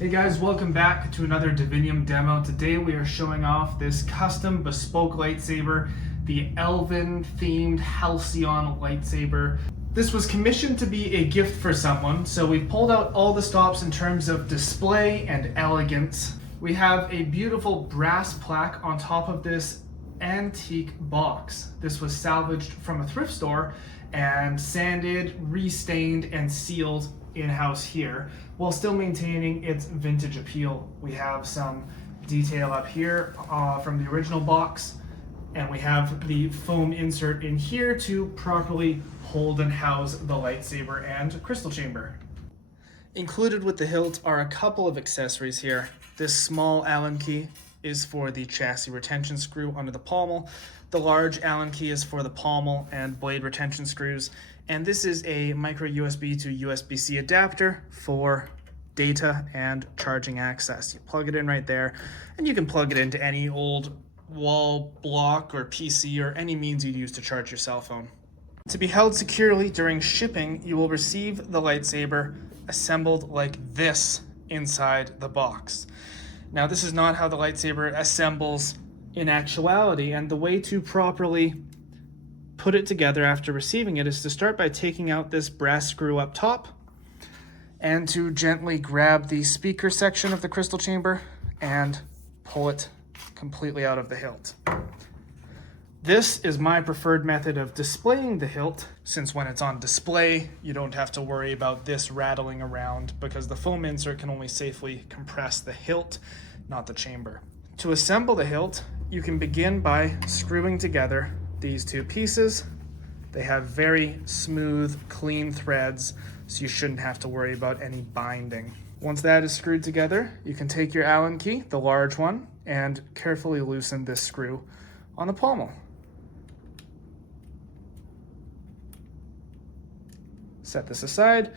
Hey guys, welcome back to another Divinium demo. Today we are showing off this custom bespoke lightsaber, the Elven themed Halcyon Lightsaber. This was commissioned to be a gift for someone, so we've pulled out all the stops in terms of display and elegance. We have a beautiful brass plaque on top of this antique box. This was salvaged from a thrift store and sanded, restained, and sealed in-house here, while still maintaining its vintage appeal. We have some detail up here from the original box, and we have the foam insert in here to properly hold and house the lightsaber and crystal chamber. Included with the hilt are a couple of accessories here. This small Allen key is for the chassis retention screw under the pommel. The large Allen key is for the pommel and blade retention screws. And this is a micro USB to USB-C adapter for data and charging access. You plug it in right there, and you can plug it into any old wall block or PC or any means you'd use to charge your cell phone. To be held securely during shipping, you will receive the lightsaber assembled like this inside the box. Now, this is not how the lightsaber assembles in actuality, and the way to properly put it together after receiving it is to start by taking out this brass screw up top and to gently grab the speaker section of the crystal chamber and pull it completely out of the hilt. This is my preferred method of displaying the hilt, since when it's on display, you don't have to worry about this rattling around because the foam insert can only safely compress the hilt, not the chamber. To assemble the hilt, you can begin by screwing together these two pieces. They have very smooth, clean threads, so you shouldn't have to worry about any binding. Once that is screwed together, you can take your Allen key, the large one, and carefully loosen this screw on the pommel. Set this aside.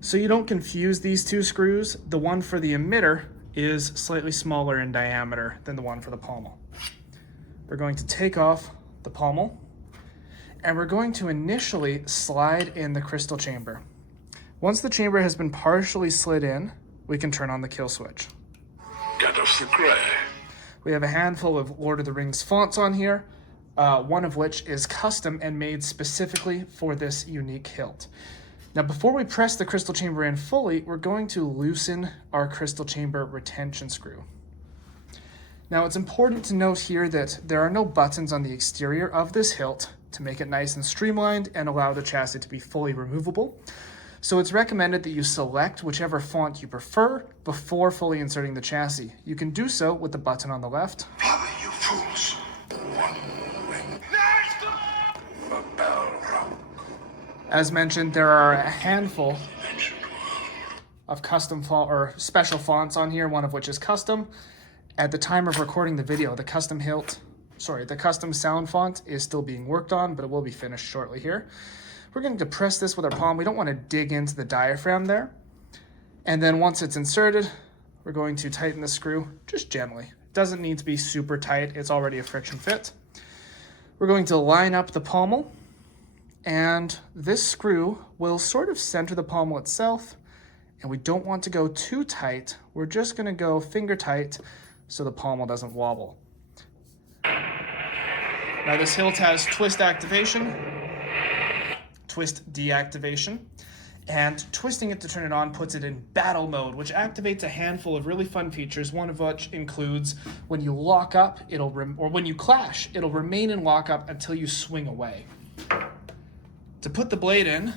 So you don't confuse these two screws, the one for the emitter is slightly smaller in diameter than the one for the pommel. We're going to take off the pommel, and we're going to initially slide in the crystal chamber. Once the chamber has been partially slid in, we can turn on the kill switch. Get us the gray. We have a handful of Lord of the Rings fonts on here, one of which is custom and made specifically for this unique hilt. Now, before we press the crystal chamber in fully, we're going to loosen our crystal chamber retention screw. Now, it's important to note here that there are no buttons on the exterior of this hilt to make it nice and streamlined and allow the chassis to be fully removable. So it's recommended that you select whichever font you prefer before fully inserting the chassis. You can do so with the button on the left. Father, you fools. One ring. A bell rock. As mentioned, there are a handful of custom font or special fonts on here, one of which is custom. At the time of recording the video, the custom sound font is still being worked on, but it will be finished shortly here. We're going to press this with our palm. We don't want to dig into the diaphragm there. And then once it's inserted, we're going to tighten the screw just gently. It doesn't need to be super tight. It's already a friction fit. We're going to line up the pommel, and this screw will sort of center the pommel itself, and we don't want to go too tight. We're just going to go finger tight so the pommel doesn't wobble. Now, this hilt has twist activation, twist deactivation, and twisting it to turn it on puts it in battle mode, which activates a handful of really fun features, one of which includes when you lock up, or when you clash, it'll remain in lockup until you swing away. To put the blade in,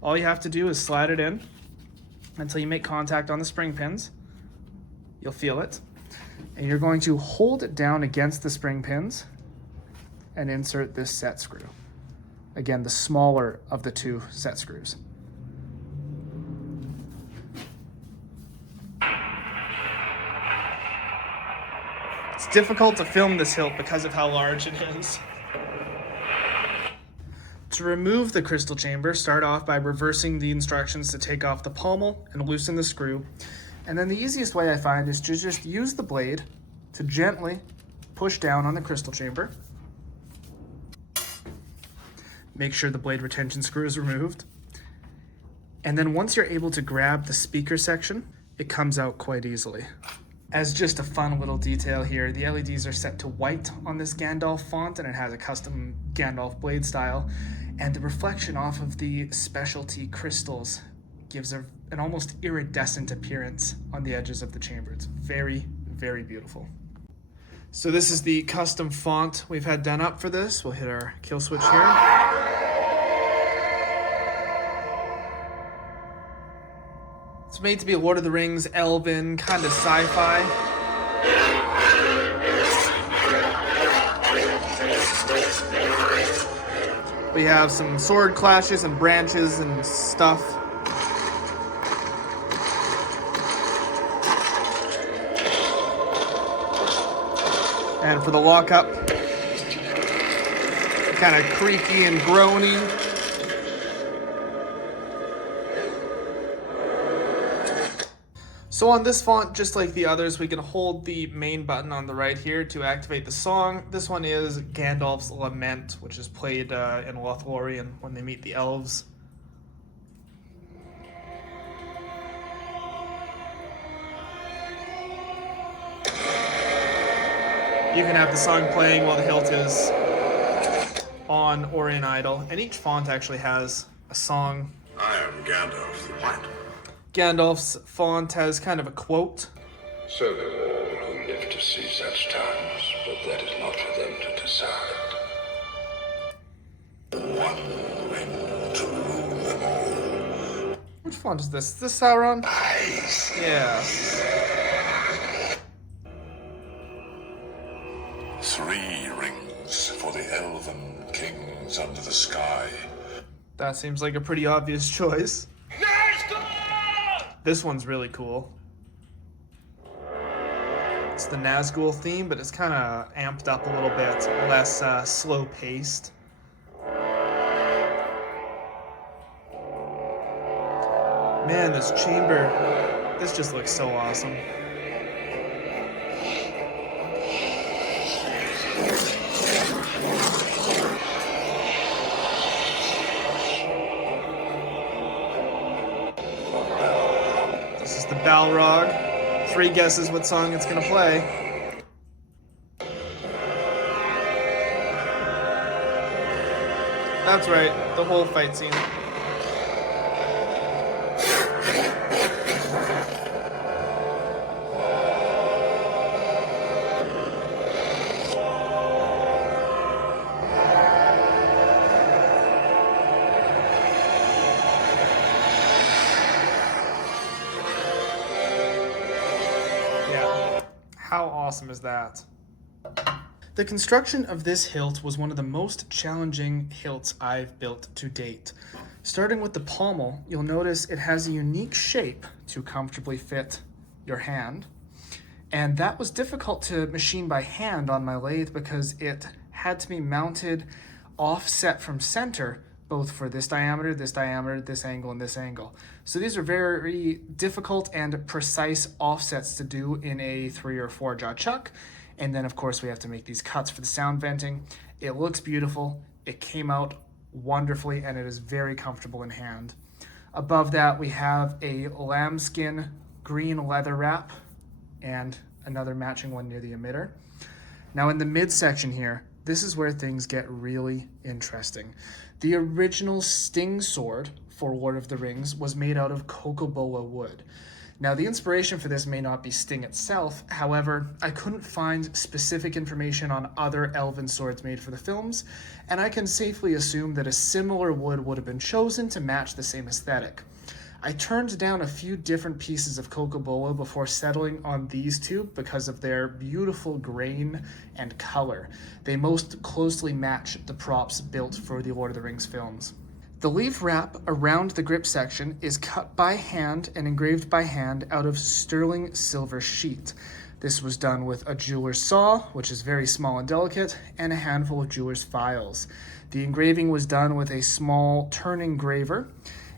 all you have to do is slide it in until you make contact on the spring pins. You'll feel it. And you're going to hold it down against the spring pins and insert this set screw. Again, the smaller of the two set screws. It's difficult to film this hilt because of how large it is. To remove the crystal chamber, start off by reversing the instructions to take off the pommel and loosen the screw. And then the easiest way I find is to just use the blade to gently push down on the crystal chamber. Make sure the blade retention screw is removed. And then once you're able to grab the speaker section, it comes out quite easily. As just a fun little detail here, the LEDs are set to white on this Gandalf font, and it has a custom Gandalf blade style, and the reflection off of the specialty crystals gives an almost iridescent appearance on the edges of the chamber. It's very, very beautiful. So this is the custom font we've had done up for this. We'll hit our kill switch here. It's made to be Lord of the Rings, Elven, kind of sci-fi. We have some sword clashes and branches and stuff. And for the lockup, kind of creaky and groany. So on this font, just like the others, we can hold the main button on the right here to activate the song. This one is Gandalf's Lament, which is played in Lothlorien when they meet the elves. You can have the song playing while the hilt is on or in idle, and each font actually has a song. I am Gandalf the White. Gandalf's font has kind of a quote. So do all who live to see such times, but that is not for them to decide. One ring to rule them all. Which font is this? Is this Sauron? Nice. Yeah. 3 rings for the elven kings under the sky. That seems like a pretty obvious choice. This one's really cool. It's the Nazgul theme, but it's kind of amped up a little bit, less slow-paced. Man, this chamber, this just looks so awesome. This is the Balrog. 3 guesses what song it's gonna play. That's right, the whole fight scene. How awesome is that? The construction of this hilt was one of the most challenging hilts I've built to date. Starting with the pommel, you'll notice it has a unique shape to comfortably fit your hand. And that was difficult to machine by hand on my lathe because it had to be mounted offset from center, both for this diameter, this angle, and this angle. So these are very difficult and precise offsets to do in a 3 or 4 jaw chuck. And then of course we have to make these cuts for the sound venting. It looks beautiful, it came out wonderfully, and it is very comfortable in hand. Above that we have a lambskin green leather wrap and another matching one near the emitter. Now in the midsection here, this is where things get really interesting. The original Sting sword for Lord of the Rings was made out of cocobolo wood. Now the inspiration for this may not be Sting itself, however, I couldn't find specific information on other elven swords made for the films, and I can safely assume that a similar wood would have been chosen to match the same aesthetic. I turned down a few different pieces of cocobolo before settling on these two because of their beautiful grain and color. They most closely match the props built for the Lord of the Rings films. The leaf wrap around the grip section is cut by hand and engraved by hand out of sterling silver sheet. This was done with a jeweler's saw, which is very small and delicate, and a handful of jeweler's files. The engraving was done with a small turning graver,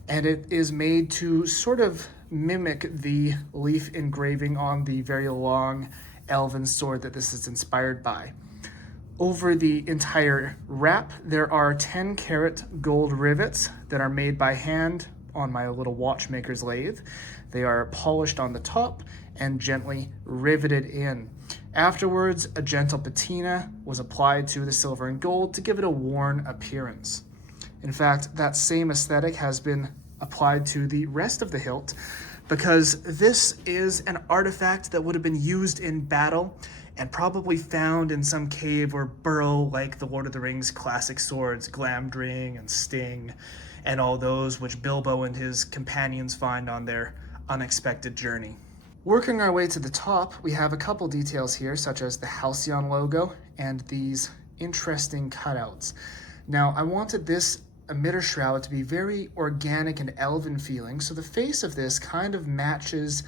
and it is made to sort of mimic the leaf engraving on the very long elven sword that this is inspired by. Over the entire wrap, there are 10-karat gold rivets that are made by hand on my little watchmaker's lathe. They are polished on the top and gently riveted in. Afterwards, a gentle patina was applied to the silver and gold to give it a worn appearance. In fact, that same aesthetic has been applied to the rest of the hilt, because this is an artifact that would have been used in battle and probably found in some cave or burrow like the Lord of the Rings classic swords, Glamdring and Sting, and all those which Bilbo and his companions find on their unexpected journey. Working our way to the top, we have a couple details here, such as the Halcyon logo and these interesting cutouts. Now, I wanted this emitter shroud to be very organic and elven feeling, so the face of this kind of matches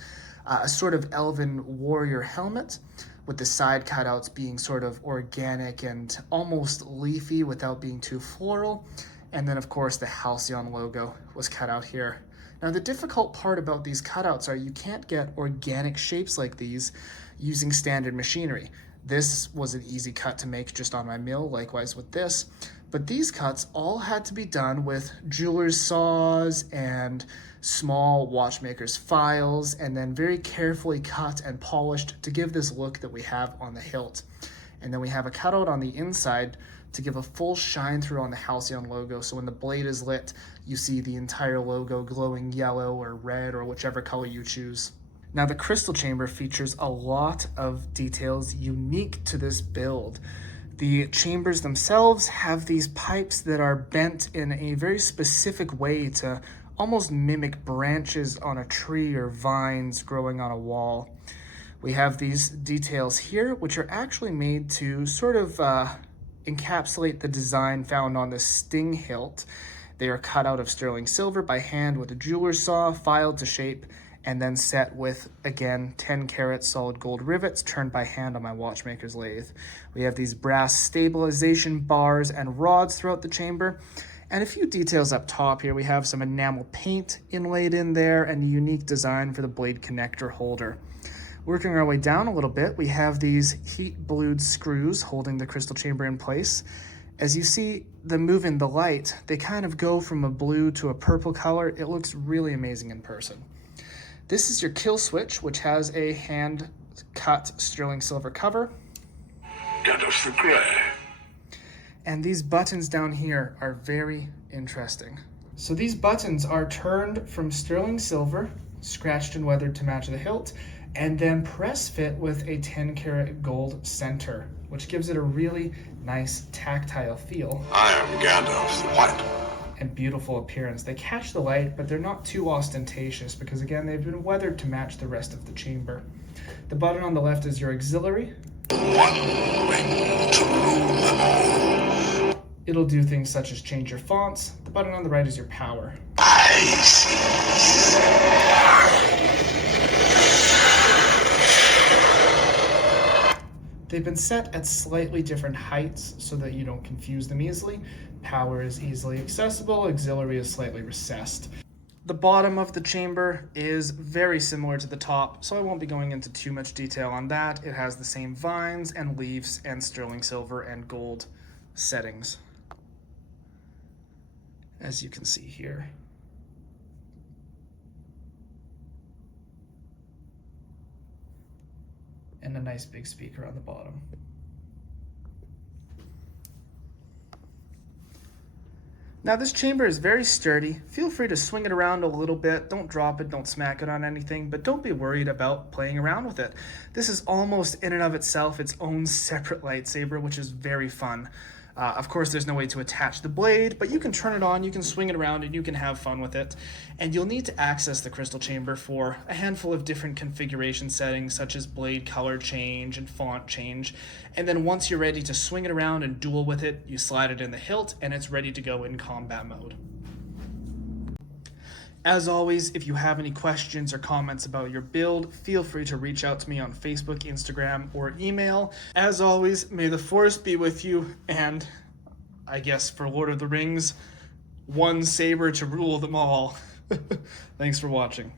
a sort of elven warrior helmet, with the side cutouts being sort of organic and almost leafy without being too floral. And then, of course, the Halcyon logo was cut out here. Now, the difficult part about these cutouts are you can't get organic shapes like these using standard machinery. This was an easy cut to make just on my mill, likewise with this. But these cuts all had to be done with jeweler's saws and small watchmaker's files, and then very carefully cut and polished to give this look that we have on the hilt. And then we have a cutout on the inside to give a full shine through on the Halcyon logo, so when the blade is lit, you see the entire logo glowing yellow or red or whichever color you choose. Now, the crystal chamber features a lot of details unique to this build. The chambers themselves have these pipes that are bent in a very specific way to almost mimic branches on a tree or vines growing on a wall. We have these details here, which are actually made to sort of encapsulate the design found on the Sting hilt. They are cut out of sterling silver by hand with a jeweler's saw, filed to shape, and then set with, again, 10-carat solid gold rivets turned by hand on my watchmaker's lathe. We have these brass stabilization bars and rods throughout the chamber, and a few details up top here. We have some enamel paint inlaid in there and a unique design for the blade connector holder. Working our way down a little bit, we have these heat-blued screws holding the crystal chamber in place. As you see them move in the light, they kind of go from a blue to a purple color. It looks really amazing in person. This is your kill switch, which has a hand-cut sterling silver cover. Gandalf the Grey. And these buttons down here are very interesting. So these buttons are turned from sterling silver, scratched and weathered to match the hilt, and then press fit with a 10-carat gold center, which gives it a really nice tactile feel. I am Gandalf the White. And beautiful appearance. They catch the light, but they're not too ostentatious because, again, they've been weathered to match the rest of the chamber. The button on the left is your auxiliary. One ring to rule them all. It'll do things such as change your fonts. The button on the right is your power. They've been set at slightly different heights so that you don't confuse them easily. Power is easily accessible, auxiliary is slightly recessed. The bottom of the chamber is very similar to the top, so I won't be going into too much detail on that. It has the same vines and leaves and sterling silver and gold settings, as you can see here. And a nice big speaker on the bottom. Now this chamber is very sturdy. Feel free to swing it around a little bit. Don't drop it, don't smack it on anything, but don't be worried about playing around with it. This is almost in and of itself its own separate lightsaber, which is very fun. Of course, there's no way to attach the blade, but you can turn it on, you can swing it around, and you can have fun with it. And you'll need to access the crystal chamber for a handful of different configuration settings, such as blade color change and font change. And then once you're ready to swing it around and duel with it, you slide it in the hilt, and it's ready to go in combat mode. As always, if you have any questions or comments about your build, feel free to reach out to me on Facebook, Instagram, or email. As always, may the Force be with you, and I guess for Lord of the Rings, one saber to rule them all. Thanks for watching.